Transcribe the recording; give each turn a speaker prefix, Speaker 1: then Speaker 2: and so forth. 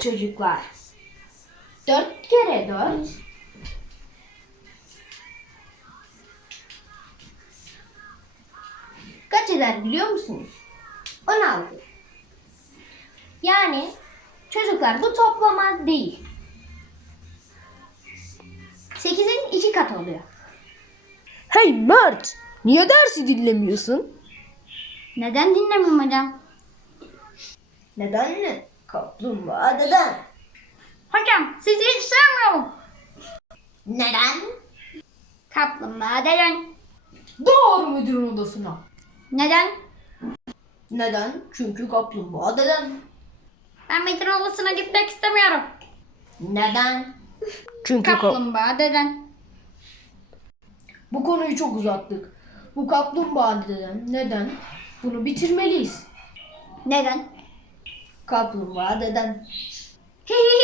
Speaker 1: çocuklar. 4 kere 4. Kaç eder biliyor musunuz? 16. Yani çocuklar bu toplama değil. 8'in 2 katı oluyor.
Speaker 2: Hey Mert, niye dersi dinlemiyorsun?
Speaker 1: Neden dinlemiyorum hocam?
Speaker 2: Neden mi? Kaplumbağa deden.
Speaker 1: Hocam sizi hiç sevmiyorum.
Speaker 2: Neden?
Speaker 1: Kaplumbağa neden?
Speaker 2: Doğru müdürün odasına.
Speaker 1: Neden?
Speaker 2: Neden? Çünkü kaplumbağa deden.
Speaker 1: Ben müdür odasına gitmek istemiyorum.
Speaker 2: Neden? Çünkü
Speaker 1: Kaplumbağa neden?
Speaker 2: bu konuyu çok uzattık. Bu kaplumbağa deden neden? Bunu bitirmeliyiz.
Speaker 1: Neden?
Speaker 2: Kaplumbağa deden.
Speaker 1: Hihihi.